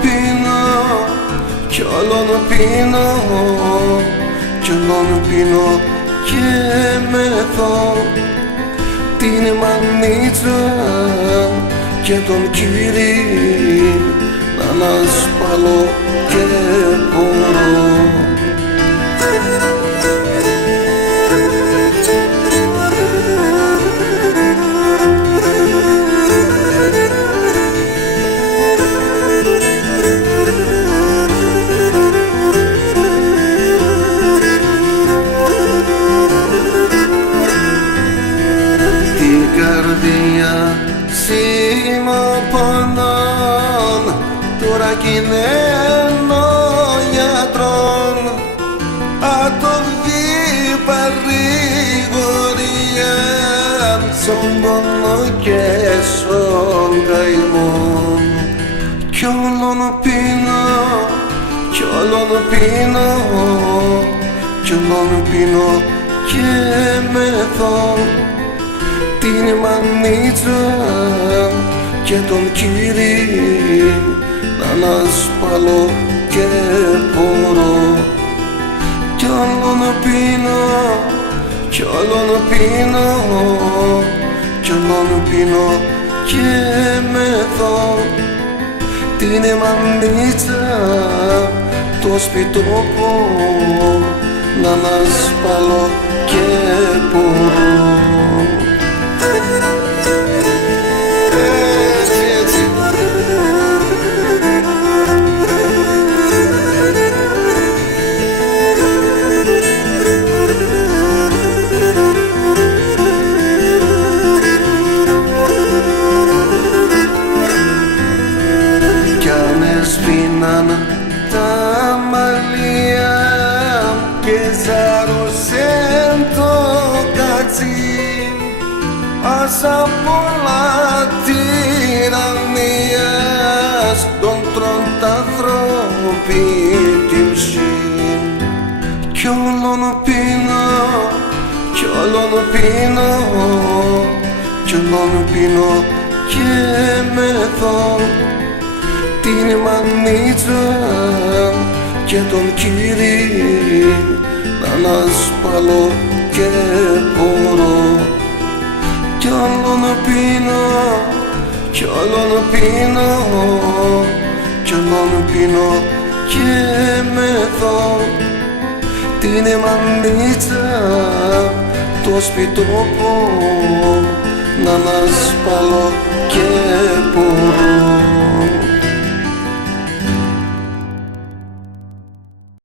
πίνω, κι όλον πίνω, κι όλον πίνω και μεθώ την μανίτσα και τον κύρι να ανασπαλώ και μπορώ. Καρδιά σήμα πονών, τώρα κυναίνω γιατρών. Αν το δει παρηγορία, στον πόνο και στον καημόν. Κι όλον πίνω, κι όλον πίνω, κι όλον πίνω και μεθώ την μανίτσα και τον κύρι να ανασπαλώ και μπορώ. Κι όλον πίνω, κι όλον πίνω, κι όλον πίνω και μεθώ την μανίτσα, το σπιτόπο να ανασπαλώ και μπορώ. Σβήναν τα μαλλιά και ζάρωσεν το κατσί, άσα πολλά τυραννία στον τρών τα ανθρώπι την ψήν. Κι όλον πίνω, κι όλον πίνω, κι όλον πίνω και μεθώ την μανίτσα και τον κύρι να ανασπαλώ και μπορώ. Κι όλον πίνω, κι όλον πίνω, κι όλον πίνω και μεθώ την μανίτσα, το σπιτόπο να ανασπαλώ και μπορώ.